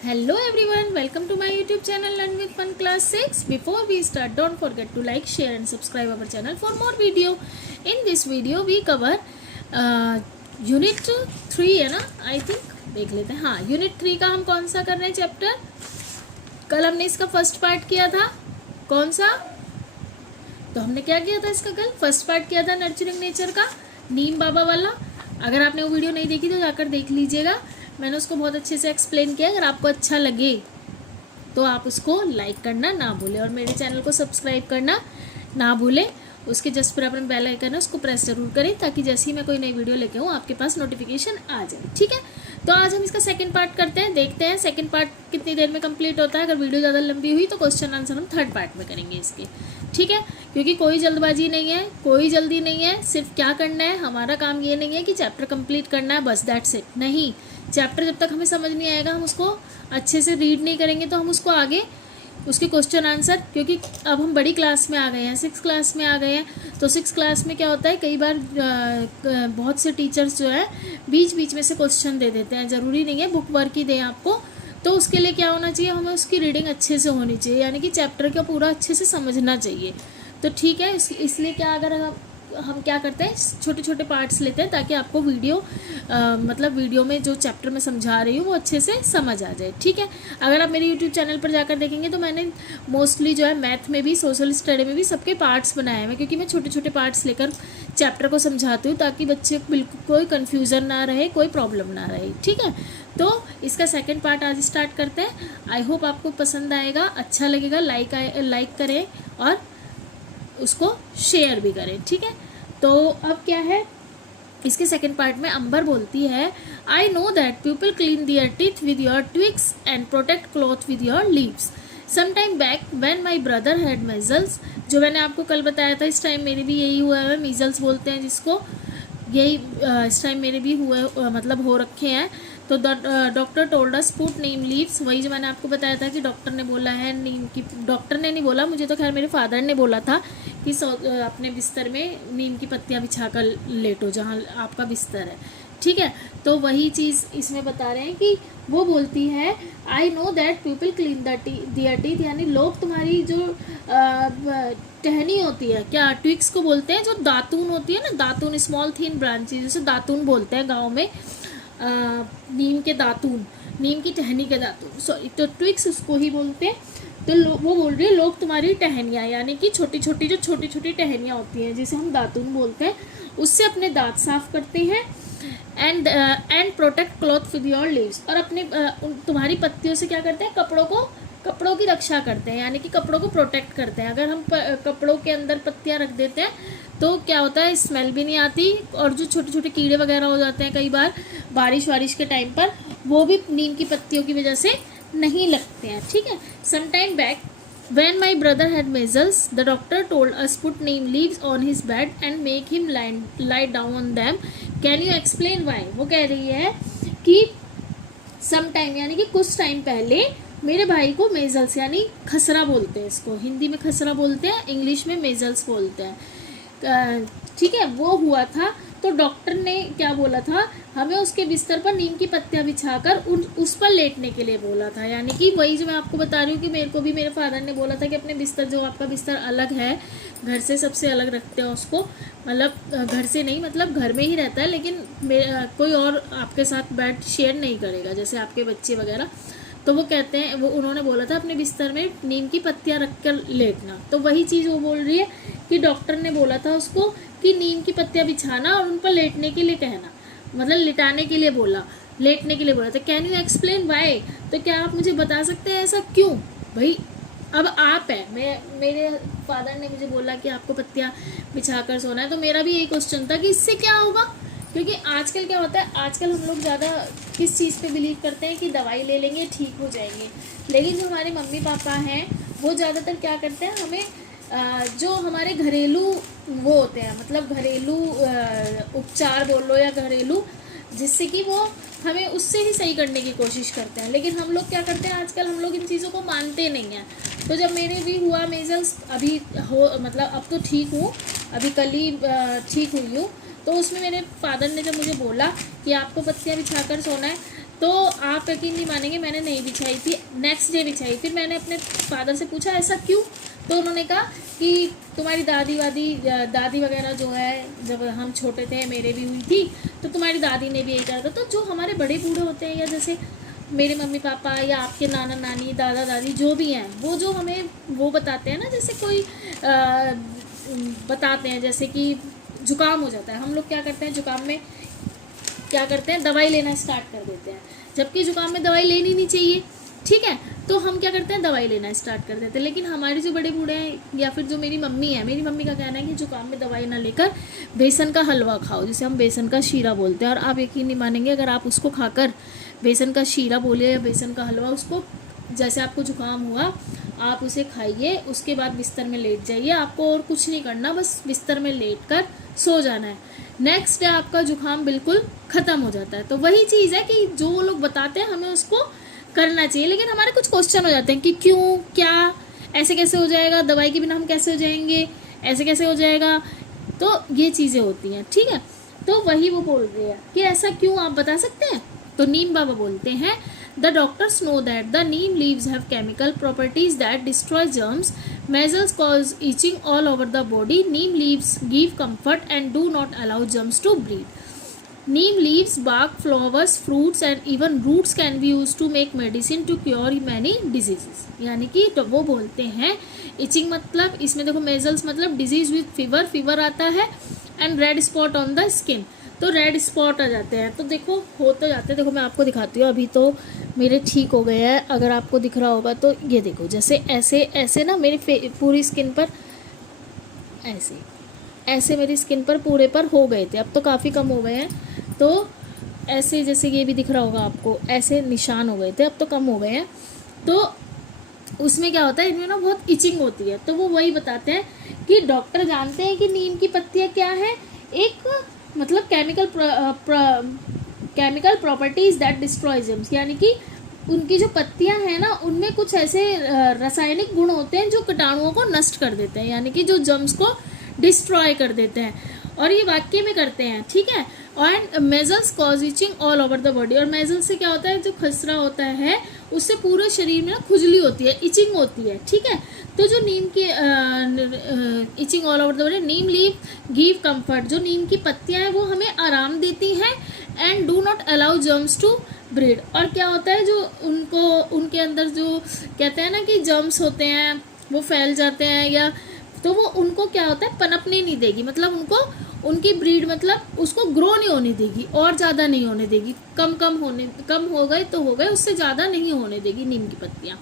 Hello everyone, welcome to my YouTube channel Learn with Fun Class 6. Before we start, don't forget to like, share and subscribe our channel for more video. In this video we cover Unit 3 है ना, I think देख लेते हैं. हाँ, Unit 3 का हम कौन सा कर रहे हैं चैप्टर. कल हमने इसका फर्स्ट पार्ट किया था. कौन सा? तो हमने क्या किया था इसका कल फर्स्ट पार्ट किया था नर्चरिंग नेचर का, नीम बाबा वाला. अगर आपने वो वीडियो नहीं देखी तो जाकर देख लीजिएगा. मैंने उसको बहुत अच्छे से एक्सप्लेन किया. अगर आपको अच्छा लगे तो आप उसको लाइक करना ना भूलें और मेरे चैनल को सब्सक्राइब करना ना भूलें. उसके जस्ट पर अपने बेल आइकन है उसको प्रेस जरूर करें ताकि जैसे ही मैं कोई नई वीडियो लेके आऊँ आपके पास नोटिफिकेशन आ जाए. ठीक है, तो आज हम इसका सेकंड पार्ट करते हैं. देखते हैं सेकंड पार्ट कितनी देर में कंप्लीट होता है. अगर वीडियो ज़्यादा लंबी हुई तो क्वेश्चन आंसर हम थर्ड पार्ट में करेंगे इसके. ठीक है, क्योंकि कोई जल्दबाजी नहीं है, कोई जल्दी नहीं है. सिर्फ क्या करना है, हमारा काम ये नहीं है कि चैप्टर कंप्लीट करना है बस, दैट्स इट. नहीं, चैप्टर जब तक हमें समझ नहीं आएगा, हम उसको अच्छे से रीड नहीं करेंगे तो हम उसको आगे उसके क्वेश्चन आंसर, क्योंकि अब हम बड़ी क्लास में आ गए हैं, 6 क्लास में आ गए हैं. तो 6 क्लास में क्या होता है, कई बार बहुत से टीचर्स जो है बीच बीच में से क्वेश्चन दे देते हैं. ज़रूरी नहीं है बुक वर्क ही दें आपको. तो उसके लिए क्या होना चाहिए, हमें उसकी रीडिंग अच्छे से होनी चाहिए, यानी कि चैप्टर का पूरा अच्छे से समझना चाहिए. तो ठीक है, इसलिए क्या, अगर हम क्या करते हैं, छोटे छोटे पार्ट्स लेते हैं ताकि आपको मतलब वीडियो में जो चैप्टर मैं समझा रही हूँ वो अच्छे से समझ आ जाए. ठीक है, अगर आप मेरे यूट्यूब चैनल पर जाकर देखेंगे तो मैंने मोस्टली जो है मैथ में भी, सोशल स्टडी में भी सबके पार्ट्स बनाए हैं, क्योंकि मैं छोटे छोटे पार्ट्स लेकर चैप्टर को समझाती हूँ ताकि बच्चे को बिल्कुल कोई कन्फ्यूज़न ना रहे, कोई प्रॉब्लम ना रहे. ठीक है, तो इसका सेकेंड पार्ट आज स्टार्ट करते हैं. आई होप आपको पसंद आएगा, अच्छा लगेगा. लाइक करें और उसको शेयर भी करें. ठीक है, तो अब क्या है, इसके सेकेंड पार्ट में अंबर बोलती है, I know that people clean their teeth with your twigs and protect cloth with your leaves. Some time back when my brother had measles, जो मैंने आपको कल बताया था, इस टाइम मेरे भी यही हुआ है, मीजल्स बोलते हैं जिसको. यही इस टाइम मेरे भी हुए, मतलब हो रखे हैं. तो डॉक्टर टोल्ड अस पुट नीम लीव्स, वही जो मैंने आपको बताया था कि डॉक्टर ने बोला है नीम की. डॉक्टर ने नहीं बोला मुझे, तो खैर मेरे फादर ने बोला था कि अपने बिस्तर में नीम की पत्तियां बिछाकर लेटो जहाँ आपका बिस्तर है. ठीक है, तो वही चीज़ इसमें बता रहे हैं कि वो बोलती है, I know that people clean their teeth, यानी लोग तुम्हारी जो टहनी होती है, क्या ट्विक्स को बोलते हैं, जो दातून होती है ना, दातून, स्मॉल थिन ब्रांचेज, जैसे दातून बोलते हैं गाँव में. नीम के दातून, नीम की टहनी के दातून, सॉरी, तो ट्विक्स उसको ही बोलते हैं. तो वो बोल रही है लोग तुम्हारी टहनियाँ, यानी कि छोटी छोटी टहनियाँ होती हैं जिसे हम दातून बोलते हैं, उससे अपने दांत साफ करते हैं. And protect cloth with your leaves, और अपने तुम्हारी पत्तियों से क्या करते हैं, कपड़ों की रक्षा करते हैं, यानी कि कपड़ों को प्रोटेक्ट करते हैं. अगर हम कपड़ों के अंदर पत्तियां रख देते हैं तो क्या होता है, स्मेल भी नहीं आती, और जो छोटे छोटे कीड़े वगैरह हो जाते हैं कई बार बारिश के टाइम पर, वो भी नीम की पत्तियों की वजह से नहीं लगते हैं. ठीक है, some time back when my brother had measles, the doctor told us put neem leaves on his bed and make him lie down on them. Can you explain why? वो कह रही है कि सम टाइम, यानी कि कुछ time पहले मेरे भाई को मेजल्स, यानी खसरा बोलते हैं इसको, हिंदी में खसरा बोलते हैं, इंग्लिश में मेजल्स बोलते हैं. ठीक है, वो हुआ था. तो डॉक्टर ने क्या बोला था, हमें उसके बिस्तर पर नीम की पत्तियां बिछाकर उस पर लेटने के लिए बोला था. यानी कि वही जो मैं आपको बता रही हूँ कि मेरे को भी मेरे फादर ने बोला था कि अपने बिस्तर, जो आपका बिस्तर अलग है घर से, सबसे अलग रखते हैं उसको, मतलब घर से नहीं, मतलब घर में ही रहता है, लेकिन कोई और आपके साथ बेड शेयर नहीं करेगा, जैसे आपके बच्चे वगैरह. तो वो कहते हैं, वो उन्होंने बोला था अपने बिस्तर में नीम की पत्तियां रख कर लेटना. तो वही चीज़ वो बोल रही है कि डॉक्टर ने बोला था उसको कि नीम की पत्तियां बिछाना और उन पर लेटने के लिए कहना, मतलब लिटाने के लिए बोला, लेटने के लिए बोला था. कैन यू एक्सप्लेन वाई, तो क्या आप मुझे बता सकते हैं ऐसा क्यों. भाई अब आप है, मेरे फादर ने मुझे बोला कि आपको पत्तियां बिछाकर सोना है, तो मेरा भी यही क्वेश्चन था कि इससे क्या होगा. क्योंकि आजकल क्या होता है, आजकल हम लोग ज़्यादा किस चीज़ पे बिलीव करते हैं कि दवाई ले लेंगे ठीक हो जाएंगे, लेकिन जो हमारे मम्मी पापा हैं वो ज़्यादातर क्या करते हैं, हमें जो हमारे घरेलू वो होते हैं, मतलब घरेलू उपचार बोल लो या घरेलू, जिससे कि वो हमें उससे ही सही करने की कोशिश करते हैं. लेकिन हम लोग क्या करते हैं, आजकल हम लोग इन चीज़ों को मानते नहीं हैं. तो जब मेरे भी हुआ मेजल्स, अभी हो, मतलब अब तो ठीक हूँ, अभी कल ही ठीक हुई हूँ, तो उसमें मेरे फादर ने जब मुझे बोला कि आपको पत्तियां बिछाकर सोना है, तो आप यकीन नहीं मानेंगे, मैंने नहीं बिछाई थी, नेक्स्ट डे बिछाई। फिर मैंने अपने फादर से पूछा ऐसा क्यों, तो उन्होंने कहा कि तुम्हारी दादी वगैरह जो है, जब हम छोटे थे, मेरे भी हुई थी, तो तुम्हारी दादी ने भी यही कहा था। तो जो हमारे बड़े बूढ़े होते हैं, या जैसे मेरे मम्मी पापा या आपके नाना नानी दादा दादी जो भी हैं, वो जो हमें वो बताते हैं ना, जैसे कोई बताते हैं, जैसे कि जुकाम हो जाता है, हम लोग क्या करते हैं जुकाम में, क्या करते हैं दवाई लेना स्टार्ट कर देते हैं, जबकि जुकाम में दवाई लेनी नहीं चाहिए, ठीक है। तो हम क्या करते हैं दवाई लेना स्टार्ट कर देते हैं। लेकिन हमारे जो बड़े बूढ़े हैं, या फिर जो मेरी मम्मी है, मेरी मम्मी का कहना है कि जुकाम में दवाई ना लेकर बेसन का हलवा खाओ, जिसे हम बेसन का शीरा बोलते हैं। और आप यकीन नहीं मानेंगे, अगर आप उसको खाकर, बेसन का शीरा बोलिए या बेसन का हलवा, उसको जैसे आपको जुकाम हुआ आप उसे खाइए, उसके बाद बिस्तर में लेट जाइए, आपको और कुछ नहीं करना, बस बिस्तर में लेट कर सो जाना है, नेक्स्ट डे आपका जुकाम बिल्कुल ख़त्म हो जाता है। तो वही चीज़ है कि जो वो लोग बताते हैं हमें उसको करना चाहिए। लेकिन हमारे कुछ क्वेश्चन हो जाते हैं कि क्यों, क्या, ऐसे कैसे हो जाएगा, दवाई के बिना हम कैसे हो जाएंगे, ऐसे कैसे हो जाएगा, तो ये चीज़ें होती हैं, ठीक है। तो वही वो बोल रही है कि ऐसा क्यों, आप बता सकते हैं। तो नीम बाबा बोलते हैं, the doctors know that the Neem leaves have chemical properties that destroy germs, measles cause itching all over the body, neem leaves give comfort and do not allow germs to breed. Neem leaves, bark, flowers, fruits and even roots can be used to make medicine to cure many diseases. यानी कि तो वो बोलते हैं itching मतलब, इसमें देखो measles मतलब disease with fever, fever आता है, and red spot on the skin, तो रेड स्पॉट आ जाते हैं। तो देखो हो तो जाते हैं, देखो मैं आपको दिखाती हूँ, अभी तो मेरे ठीक हो गए हैं, अगर आपको दिख रहा होगा तो ये देखो, जैसे ऐसे ऐसे ना मेरी पूरी स्किन पर ऐसे ऐसे मेरी स्किन पर पूरे पर हो गए थे, अब तो काफ़ी कम हो गए हैं। तो ऐसे जैसे ये भी दिख रहा होगा आपको, ऐसे निशान हो गए थे, अब तो कम हो गए हैं। तो उसमें क्या होता है, इनमें ना बहुत इचिंग होती है। तो वो वही बताते हैं कि डॉक्टर जानते हैं कि नीम की पत्तियाँ क्या है, एक मतलब chemical properties that destroy germs, यानी कि उनकी जो पत्तियां हैं ना, उनमें कुछ ऐसे रासायनिक गुण होते हैं जो कीटाणुओं को नष्ट कर देते हैं, यानी कि जो जर्म्स को डिस्ट्रॉय कर देते हैं, और ये वाक्य में करते हैं, ठीक है। और measles cause itching all over the body, और मेजल्स से क्या होता है, जो खसरा होता है उससे पूरे शरीर में ना खुजली होती है, इचिंग होती है, ठीक है। तो जो नीम की itching all over the body, neem leave give comfort, जो नीम की पत्तियां हैं वो हमें आराम देती हैं, and do not allow germs to breed, और क्या होता है जो उनको, उनके अंदर जो कहते हैं ना कि जर्म्स होते हैं वो फैल जाते हैं, या तो वो उनको क्या होता है पनपने नहीं देगी, मतलब उनको, उनकी ब्रीड मतलब उसको ग्रो नहीं होने देगी, और ज़्यादा नहीं होने देगी, कम हो गए तो हो गए, उससे ज़्यादा नहीं होने देगी नीम की पत्तियाँ।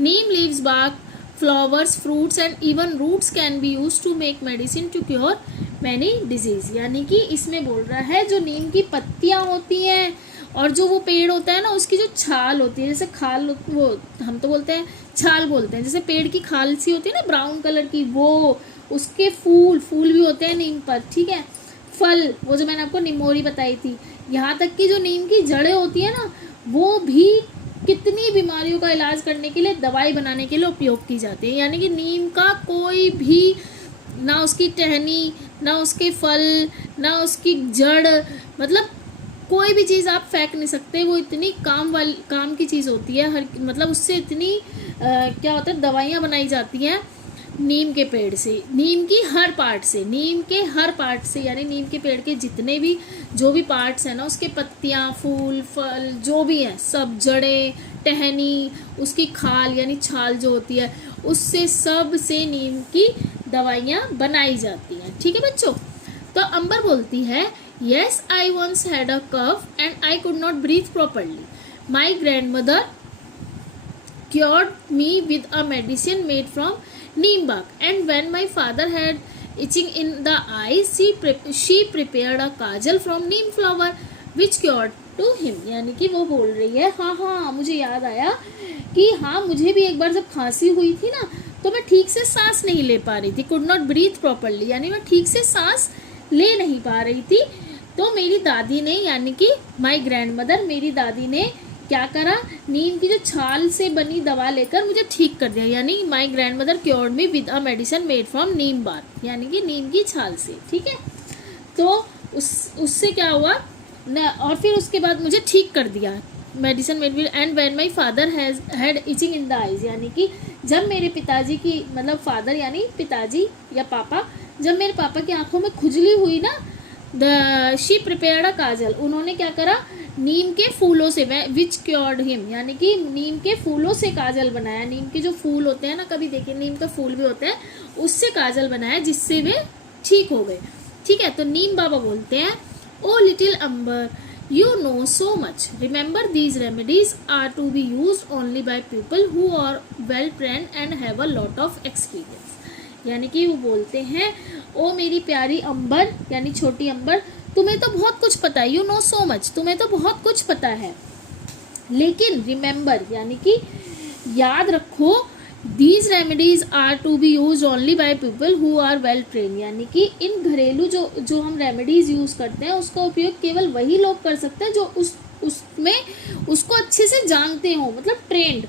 Neem leaves, bark, flowers, fruits and even roots can be use to make medicine to cure many disease, यानी कि इसमें बोल रहा है जो नीम की पत्तियाँ होती हैं और जो वो पेड़ होता है ना, उसकी जो छाल होती है, जैसे खाल, वो हम तो बोलते हैं छाल बोलते हैं, जैसे पेड़ की खाल सी होती है ना ब्राउन कलर की, वो उसके फूल भी होते हैं नीम पर, ठीक है। फल, वो जो मैंने आपको निमोरी बताई थी, यहाँ तक कि जो नीम की जड़ें होती है ना, वो भी कितनी बीमारियों का इलाज करने के लिए, दवाई बनाने के लिए उपयोग की जाती है। यानी कि नीम का कोई भी, ना उसकी टहनी, ना उसके फल, ना उसकी जड़, मतलब कोई भी चीज़ आप फेंक नहीं सकते, वो इतनी काम की चीज़ होती है, हर मतलब उससे इतनी क्या होता है, दवाइयाँ बनाई जाती हैं नीम के पेड़ से, नीम की हर पार्ट से, नीम के हर पार्ट से, यानी नीम के पेड़ के जितने भी जो भी पार्ट्स हैं ना, उसके पत्तियाँ, फूल, फल जो भी हैं सब, जड़ें, टहनी, उसकी खाल यानी छाल जो होती है, उससे सब से नीम की दवाइयाँ बनाई जाती हैं, ठीक है बच्चों। तो अंबर बोलती है, yes, I once had a cough and I could not breathe properly. My grandmother cured me with a medicine made from neem bark, and when my father had itching in the eyes, she prepared a kajal from neem flower which cured to him. यानी कि वो बोल रही है, हाँ मुझे याद आया कि हाँ मुझे भी एक बार जब खांसी हुई थी ना, तो मैं ठीक से सांस नहीं ले पा रही थी, could not breathe properly, यानी मैं ठीक से सांस ले नहीं पा रही थी। तो मेरी दादी ने, यानी कि माई ग्रैंडमदर, मेरी दादी ने क्या करा, नीम की जो छाल से बनी दवा लेकर मुझे ठीक कर दिया, यानी my grandmother cured me with a medicine made from neem bark, यानी कि नीम की छाल से, ठीक है। तो उससे क्या हुआ न, और फिर उसके बाद मुझे ठीक कर दिया, medicine made me and when my father had itching in the eyes, यानी कि जब मेरे पिताजी की, मतलब फादर यानी पिताजी या पापा, जब मेरे पापा की आंखों में खुजली हुई ना, शी प्रिपेयर्ड अ काजल, उन्होंने क्या करा, नीम के फूलों से, विच क्योर्ड हिम, यानी कि नीम के फूलों से काजल बनाया। नीम के जो फूल होते हैं ना, कभी देखिए नीम के फूल भी होते हैं, उससे काजल बनाया जिससे वे ठीक हो गए। ठीक है, तो नीम बाबा बोलते हैं, oh little Ambar you know so much, remember these remedies are to be used only by people who are well trained and have a lot of experience. यानी कि वो बोलते हैं, ओ मेरी प्यारी अंबर, यानी छोटी अंबर, तुम्हें तो बहुत कुछ पता है, यू नो सो मच, तुम्हें तो बहुत कुछ पता है, लेकिन रिमेंबर यानी कि याद रखो, these remedies are to be use only by people who are well train, यानी कि इन घरेलू जो हम रेमेडीज यूज करते हैं उसका उपयोग केवल वही लोग कर सकते हैं जो उसमें उसको अच्छे से जानते हो, मतलब trend,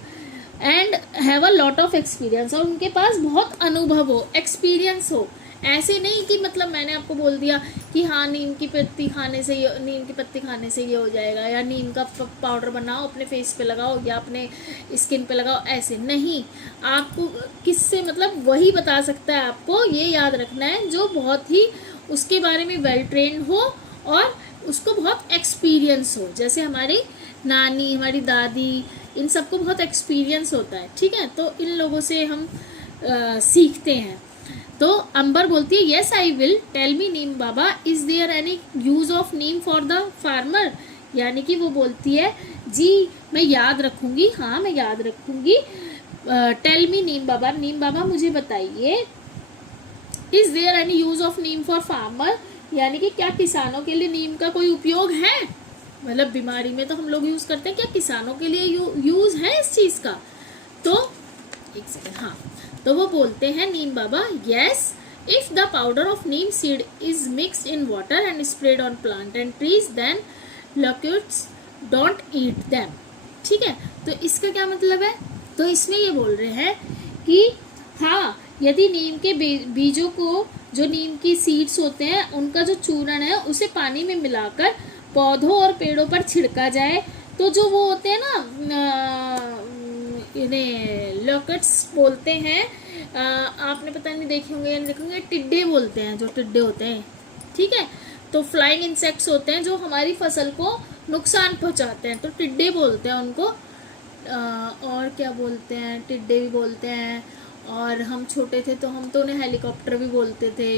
and have a lot of experience, और उनके पास बहुत अनुभव हो, एक्सपीरियंस हो। ऐसे नहीं कि मतलब मैंने आपको बोल दिया कि हाँ नीम की पत्ती खाने से ये हो जाएगा, या नीम का पाउडर बनाओ अपने फेस पे लगाओ या अपने स्किन पे लगाओ, ऐसे नहीं। आपको किससे, मतलब वही बता सकता है, आपको ये याद रखना है जो बहुत ही उसके बारे में वेल ट्रेन हो और उसको बहुत एक्सपीरियंस हो। जैसे हमारी नानी, हमारी दादी, इन सबको बहुत एक्सपीरियंस होता है। ठीक है, तो इन लोगों से हम सीखते हैं। तो अंबर बोलती है, yes I will, tell me Neem Baba, is there any use of neem for the farmer, यानी कि वो बोलती है, जी मैं याद रखूंगी, हाँ मैं याद रखूंगी, टेल मी नीम बाबा मुझे बताइए, is there any use of neem for farmer, यानी कि क्या किसानों के लिए नीम का कोई उपयोग है, मतलब बीमारी में तो हम लोग यूज करते हैं, क्या किसानों के लिए यूज है इस चीज का। तो एक सेकेंड, हाँ, तो वो बोलते हैं Neem Baba, yes, if the powder of neem seed is mixed in water and spread on plant and trees then locusts don't eat them. ठीक है, तो इसका क्या मतलब है, तो इसमें ये बोल रहे हैं कि हाँ, यदि नीम के बीजों को, जो नीम की सीड्स होते हैं उनका जो चूर्ण है उसे पानी में मिलाकर पौधों और पेड़ों पर छिड़का जाए, तो जो वो होते हैं ना, इन्हें लोकेट्स बोलते हैं, आपने पता नहीं देखे होंगे या नहीं देखे होंगे, टिड्डे बोलते हैं, जो टिड्डे होते हैं। ठीक है, तो फ्लाइंग इंसेक्ट्स होते हैं जो हमारी फसल को नुकसान पहुंचाते हैं, तो टिड्डे बोलते हैं उनको। और क्या बोलते हैं, टिड्डे भी बोलते हैं। और हम छोटे थे तो हम तो उन्हें हेलीकॉप्टर भी बोलते थे,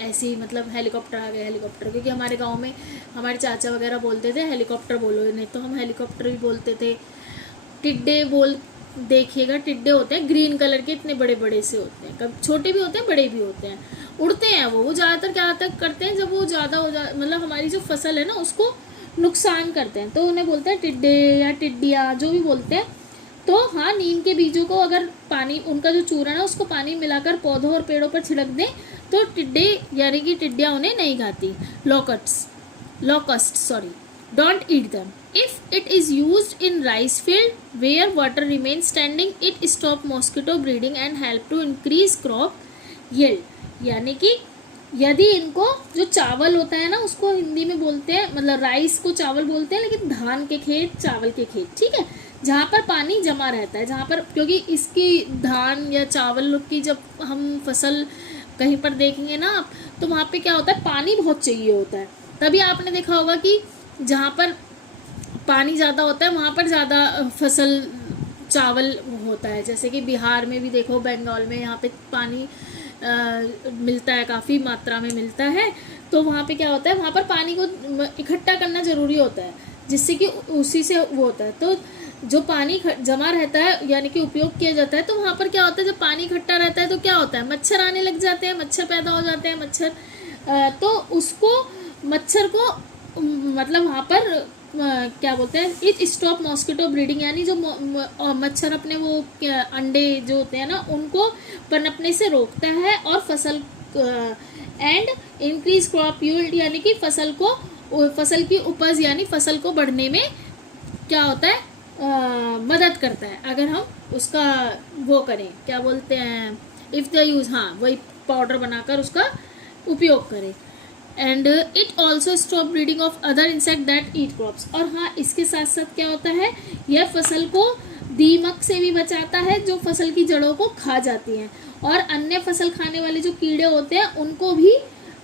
ऐसे ही, मतलब हेलीकॉप्टर आ गया हेलीकॉप्टर, क्योंकि हमारे गांव में हमारे चाचा वगैरह बोलते थे हेलीकॉप्टर बोलो इन्हें, तो हम हेलीकॉप्टर भी बोलते थे। टिड्डे देखिएगा, टिड्डे होते हैं ग्रीन कलर के, इतने बड़े बड़े से होते हैं, कभी छोटे भी होते हैं बड़े भी होते हैं, उड़ते हैं वो ज़्यादातर क्या तक करते हैं, जब वो ज़्यादा हो जाए, मतलब हमारी जो फसल है ना उसको नुकसान करते हैं, तो उन्हें बोलते हैं टिड्डे या टिड्डिया, जो भी बोलते हैं। तो हाँ, नीम के बीजों को अगर पानी, उनका जो चूर्ण है उसको पानी मिलाकर पौधों और पेड़ों पर छिड़क दें तो टिड्डे यानी कि टिड्डियाँ उन्हें नहीं खाती, locusts, don't eat them. If it is used in rice field where water remains standing, it stop mosquito breeding and help to increase crop yield. यानी कि यदि इनको, जो चावल होता है ना उसको हिंदी में बोलते हैं, मतलब राइस को चावल बोलते हैं, लेकिन धान के खेत, चावल के खेत, ठीक है, जहाँ पर पानी जमा रहता है, जहाँ पर, क्योंकि इसकी धान या चावल की जब हम फसल कहीं पर देखेंगे ना आप, तो वहाँ पे क्या होता है, पानी बहुत चाहिए होता है। तभी आपने देखा होगा कि जहाँ पर पानी ज़्यादा होता है वहाँ पर ज़्यादा फसल, चावल होता है। जैसे कि बिहार में भी देखो, बंगाल में, यहाँ पे पानी मिलता है, काफ़ी मात्रा में मिलता है, तो वहाँ पे क्या होता है, वहाँ पर पानी को इकट्ठा करना ज़रूरी होता है, जिससे कि उसी से वो होता है। तो जो पानी जमा रहता है यानी कि उपयोग किया जाता है, तो वहाँ पर क्या होता है, जब पानी इकट्ठा रहता है तो क्या होता है, मच्छर आने लग जाते हैं, मच्छर पैदा हो जाते हैं, मच्छर, तो उसको, मच्छर को, मतलब वहाँ पर क्या बोलते हैं, इट स्टॉप मॉस्किटो ब्रीडिंग, यानी जो मच्छर अपने वो अंडे जो होते हैं ना उनको पनपने से रोकता है, और फसल एंड इंक्रीज क्रॉप यील्ड, यानी कि फसल की उपज यानी फसल को बढ़ने में क्या होता है, मदद करता है, अगर हम उसका वो करें, क्या बोलते हैं, इफ़ द यूज़, हाँ वही पाउडर बनाकर उसका उपयोग करें। And it also stop breeding of other insect that eat crops. और हाँ, इसके साथ साथ क्या होता है, यह फसल को दीमक से भी बचाता है जो फसल की जड़ों को खा जाती हैं, और अन्य फसल खाने वाले जो कीड़े होते हैं उनको भी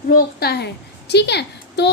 रोकता है। ठीक है, तो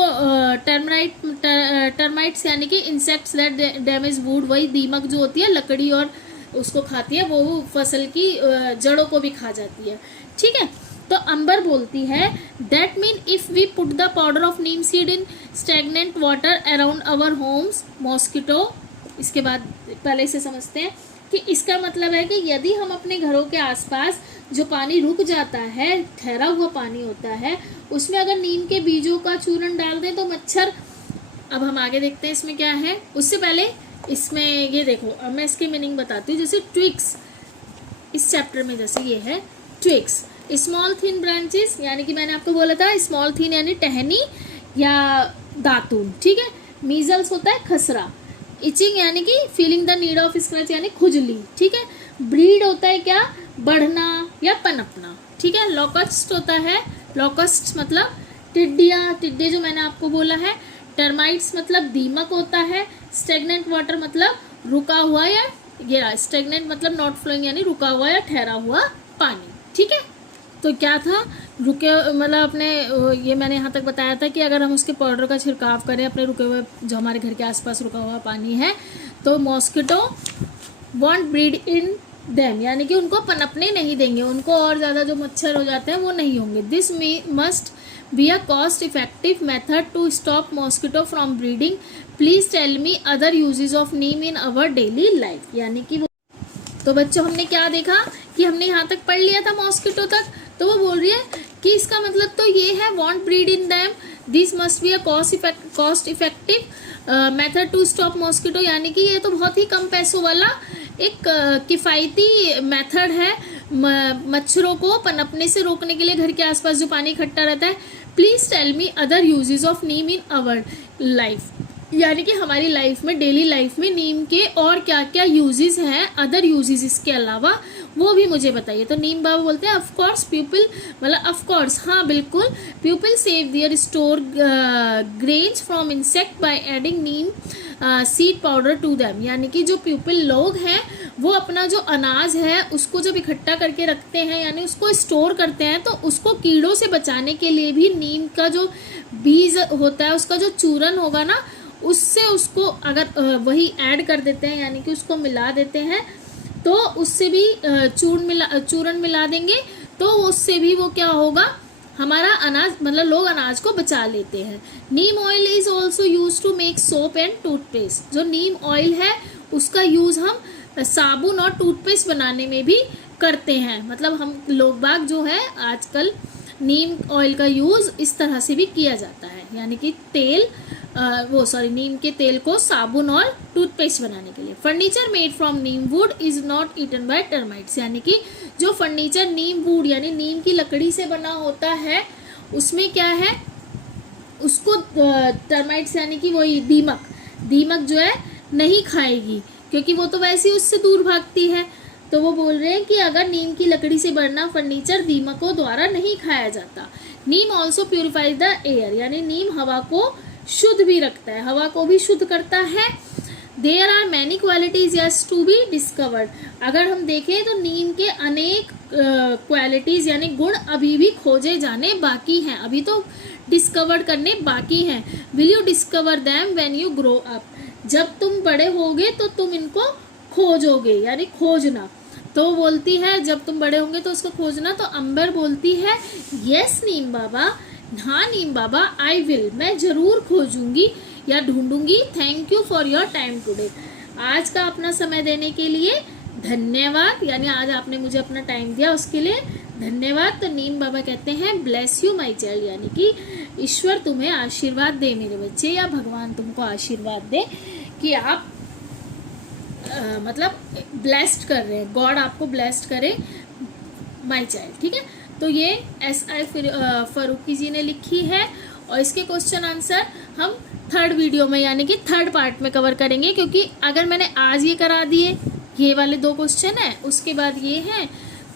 टर्माइट्स यानी कि इंसेक्ट्स दैट डैमेज वुड, वही दीमक जो होती है लकड़ी और उसको खाती है, वो फसल की जड़ों को भी खा जाती है। ठीक है, तो अंबर बोलती है that mean if we put the powder of neem seed in stagnant water around our homes mosquito. इसके बाद पहले इसे समझते हैं कि इसका मतलब है कि यदि हम अपने घरों के आसपास जो पानी रुक जाता है, ठहरा हुआ पानी होता है, उसमें अगर नीम के बीजों का चूर्ण डाल दें तो मच्छर। अब हम आगे देखते हैं इसमें क्या है। उससे पहले इसमें ये देखो, अब मैं इसकी मीनिंग बताती हूँ। जैसे ट्विक्स, इस चैप्टर में जैसे ये है ट्विक्स, स्मॉल थिन ब्रांचेस, यानी कि मैंने आपको बोला था स्मॉल थिन यानी टहनी या दातून। ठीक है, मीजल्स होता है खसरा, इचिंग यानी कि feeling the need of scratch यानी खुजली। ठीक है, ब्रीड होता है क्या, बढ़ना या पनपना। ठीक है, लॉकस्ट होता है, लॉकस्ट मतलब टिड्डियाँ, टिड्डे जो मैंने आपको बोला है। टर्माइट्स मतलब दीमक होता है। स्टेगनेंट वाटर मतलब रुका हुआ या ये, स्टेगनेंट मतलब नॉट फ्लोइंग यानी रुका हुआ या ठहरा हुआ पानी। ठीक है, तो क्या था, रुके मतलब अपने ये मैंने यहाँ तक बताया था कि अगर हम उसके पाउडर का छिड़काव करें अपने रुके हुए जो हमारे घर के आसपास रुका हुआ पानी है, तो mosquito want breed in them, यानी कि उनको पनपने नहीं देंगे, उनको और ज़्यादा जो मच्छर हो जाते हैं वो नहीं होंगे। This must be a cost effective method to stop mosquito from breeding. Please tell me other uses of neem in our daily life. यानी कि वो, तो बच्चों हमने क्या देखा कि हमने यहाँ तक पढ़ लिया था मॉस्किटो तक, तो वो बोल रही है कि इसका मतलब तो ये है won't breed in them, this must be a cost effective method to stop mosquito, यानी कि ये तो बहुत ही कम पैसों वाला एक किफ़ायती मेथड है मच्छरों को पनपने से रोकने के लिए घर के आसपास जो पानी इकट्ठा रहता है। Please tell me other uses of neem in our life, यानी कि हमारी लाइफ में, डेली लाइफ में नीम के और क्या क्या यूजेस हैं, अदर यूजेस इसके अलावा वो भी मुझे बताइए। तो नीम बाबा बोलते हैं ऑफ कोर्स पीपल, मतलब ऑफ कोर्स हाँ बिल्कुल, people save their store grains from insect by adding neem seed powder to them, यानी कि जो पीपल लोग हैं वो अपना जो अनाज है उसको जब इकट्ठा करके रखते हैं यानी उसको स्टोर करते हैं, तो उसको कीड़ों से बचाने के लिए भी नीम का जो बीज होता है उसका जो चूर्ण होगा ना, उससे उसको अगर वही ऐड कर देते हैं यानी कि उसको मिला देते हैं, तो उससे भी चूर्ण मिला देंगे, तो उससे भी वो क्या होगा, हमारा अनाज मतलब लोग अनाज को बचा लेते हैं। Neem oil is also use to make soap and toothpaste. जो नीम ऑयल है उसका यूज़ हम साबुन और टूथपेस्ट बनाने में भी करते हैं। मतलब हम लोग बाग जो है आजकल नीम ऑयल का यूज़ इस तरह से भी किया जाता है, यानी कि नीम के तेल को साबुन और टूथपेस्ट बनाने के लिए। Furniture made from neem wood is not eaten by termites, यानी कि जो फर्नीचर नीम वुड यानी नीम की लकड़ी से बना होता है उसमें क्या है, उसको टर्माइट्स यानी कि वही दीमक जो है नहीं खाएगी, क्योंकि वो तो वैसे ही उससे दूर भागती है। तो वो बोल रहे हैं कि अगर नीम की लकड़ी से बना फर्नीचर दीमकों द्वारा नहीं खाया जाता। नीम ऑल्सो प्योरीफाइज द एयर, यानी नीम हवा को शुद्ध भी रखता है, हवा को भी शुद्ध करता है। There are many qualities yes to be discovered. अगर हम देखें तो नीम के अनेक क्वालिटीज यानी गुण अभी भी खोजे जाने बाकी हैं, अभी तो डिस्कवर करने बाकी हैं। Will you discover them when you grow up, जब तुम बड़े होगे तो तुम इनको खोजोगे, यानी खोजना। तो बोलती है जब तुम बड़े होंगे तो उसको खोजना। तो अंबर बोलती है यस नीम बाबा, हाँ नीम बाबा, आई विल, मैं ज़रूर खोजूंगी या ढूंढूंगी। Thank you for your time today, आज का अपना समय देने के लिए धन्यवाद, यानी आज आपने मुझे अपना टाइम दिया उसके लिए धन्यवाद। तो नीम बाबा कहते हैं ब्लेस यू माई चाइल्ड, यानी कि ईश्वर तुम्हें आशीर्वाद दे मेरे बच्चे, या भगवान तुमको आशीर्वाद दे कि आप मतलब ब्लेस्ड कर रहे हैं, गॉड आपको ब्लेस्ड करे माई चाइल्ड। ठीक है, तो ये SI फरूकी जी ने लिखी है, और इसके क्वेश्चन आंसर हम थर्ड वीडियो में यानी कि थर्ड पार्ट में कवर करेंगे, क्योंकि अगर मैंने आज ये करा दिए, ये वाले 2 क्वेश्चन हैं, उसके बाद ये हैं,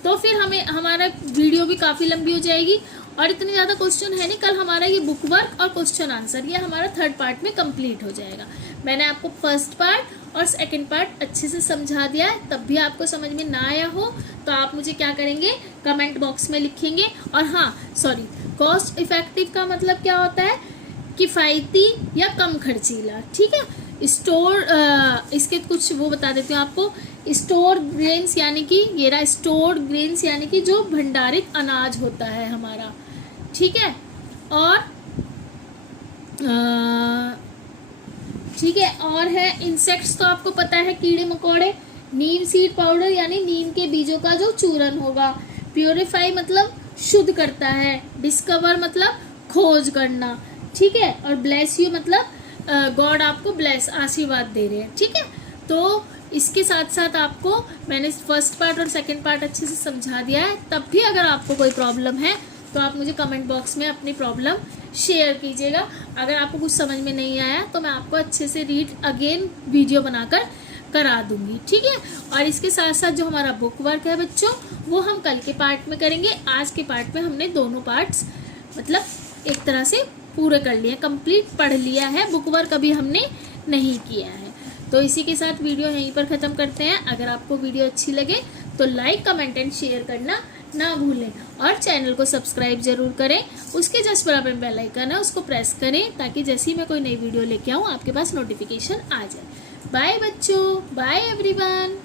तो फिर हमारा वीडियो भी काफ़ी लंबी हो जाएगी और इतने ज़्यादा क्वेश्चन है नहीं, कल हमारा ये बुक वर्क और क्वेश्चन आंसर ये हमारा थर्ड पार्ट में कंप्लीट हो जाएगा। मैंने आपको फर्स्ट पार्ट और सेकंड पार्ट अच्छे से समझा दिया है, तब भी आपको समझ में ना आया हो तो आप मुझे क्या करेंगे, कमेंट बॉक्स में लिखेंगे। और हाँ सॉरी, कॉस्ट इफेक्टिव का मतलब क्या होता है, किफ़ायती या कम खर्चीला, ठीक है। स्टोर इसके कुछ वो बता देती हूँ आपको। स्टोर ग्रेन्स यानी कि ये रहा स्टोर ग्रेन्स यानी कि जो भंडारित अनाज होता है हमारा, ठीक है। और ठीक है, और है इंसेक्ट्स, तो आपको पता है कीड़े मकोड़े। नीम सीड पाउडर यानी नीम के बीजों का जो चूरन होगा। प्योरीफाई मतलब शुद्ध करता है। डिस्कवर मतलब खोज करना, ठीक है। और ब्लेस यू मतलब गॉड आपको ब्लेस आशीर्वाद दे रहे हैं, ठीक है। तो इसके साथ साथ आपको मैंने फर्स्ट पार्ट और सेकंड पार्ट अच्छे से समझा दिया है। तब भी अगर आपको कोई प्रॉब्लम है तो आप मुझे कमेंट बॉक्स में अपनी प्रॉब्लम शेयर कीजिएगा। अगर आपको कुछ समझ में नहीं आया तो मैं आपको अच्छे से रीड अगेन वीडियो बनाकर करा दूंगी, ठीक है। और इसके साथ साथ जो हमारा बुक वर्क है बच्चों, वो हम कल के पार्ट में करेंगे। आज के पार्ट में हमने दोनों पार्ट्स मतलब एक तरह से पूरे कर लिए, कंप्लीट पढ़ लिया है। बुक वर्क अभी हमने नहीं किया है। तो इसी के साथ वीडियो यहीं पर ख़त्म करते हैं। अगर आपको वीडियो अच्छी लगे तो लाइक कमेंट एंड शेयर करना ना भूलें, और चैनल को सब्सक्राइब जरूर करें। उसके जस्ट बराबर में बेल आइकन है, उसको प्रेस करें ताकि जैसे ही मैं कोई नई वीडियो लेके आऊँ आपके पास नोटिफिकेशन आ जाए। बाय बच्चों, बाय एवरीवन।